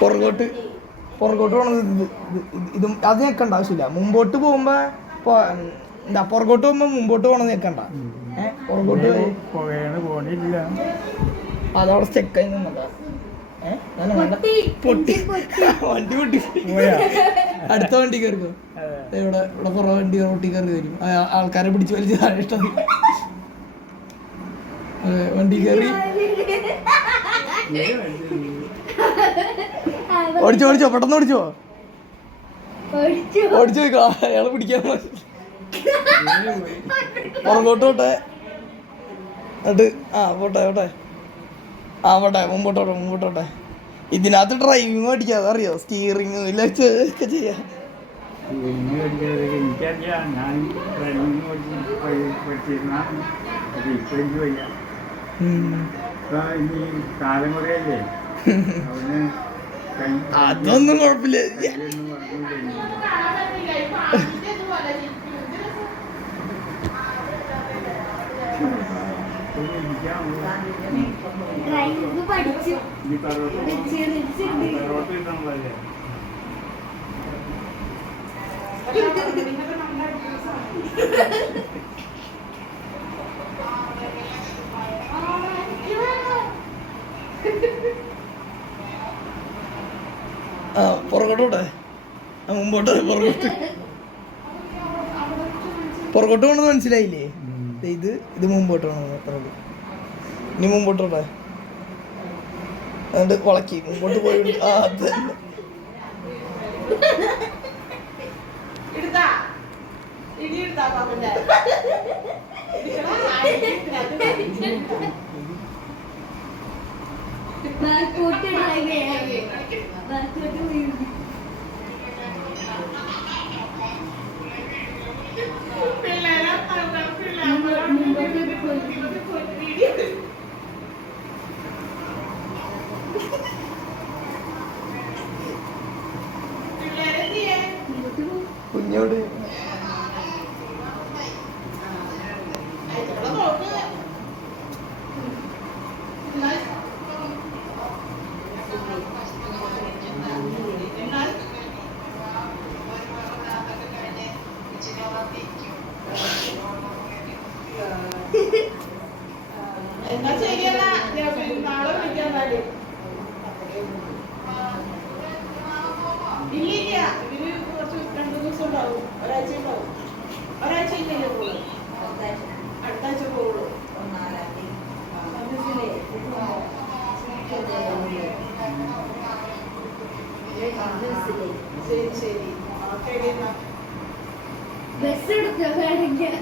പുറകോട്ട് പോണത് ഇതും അത് ഞെക്കണ്ട ആവശ്യമില്ല. മുമ്പോട്ട് പോകുമ്പോ എന്താ പുറകോട്ട് പോകുമ്പോ മുമ്പോട്ട് പോണത് ഞെക്കണ്ട. പുറകോട്ട് അതവിടെ സ്റ്റെക്കായി നിന്നതാ. പൊട്ടി വണ്ടി പൊട്ടി. അടുത്ത വണ്ടി കയറിക്കോ. ഇവിടെ ഇവിടെ കുറേ വണ്ടി റോട്ടി കയറി വരും. ആൾക്കാരെ പിടിച്ച് വലിച്ച് താഴെ ഇഷ്ടം. വണ്ടി കയറി ഓടിച്ചോ പെട്ടെന്ന് ഓടിച്ചോ പോയിക്കോ. അയാളെ പിടിക്കാൻ പുറകോട്ട് പോട്ടെ. എന്നിട്ട് പോട്ടെ മുമ്പോട്ടോട്ടെ. ഇതിനകത്ത് ഡ്രൈവിങ് പഠിക്കാതെ അറിയോ? സ്റ്റിയറിങ് ഒക്കെ ചെയ്യാം. അതൊന്നും കുഴപ്പമില്ല. പുറകോട്ടോട്ടെ. പുറകോട്ട് പോണെന്ന് മനസ്സിലായില്ലേ? ഇത് മുമ്പോട്ട് പോകണം. ഇനി മുമ്പോട്ടോട്ടെ. എന്നിട്ട് വളക്കി മുമ്പോട്ട് പോയി. കുഞ്ഞോട് എന്നാ ശരിയല്ല, നാളെ വിളിക്കാൻ പാടില്ല. ഇല്ല, ഇതിന് കുറച്ച് 2 ദിവസം ഉണ്ടാവും. ഒരാഴ്ച ഉണ്ടാവും. ഒരാഴ്ച കഴിഞ്ഞേ പോകുള്ളൂ. അടുത്ത ആഴ്ച പോകുള്ളൂ. ശരി. ബസ് എടുക്കുക വേണമെങ്കിൽ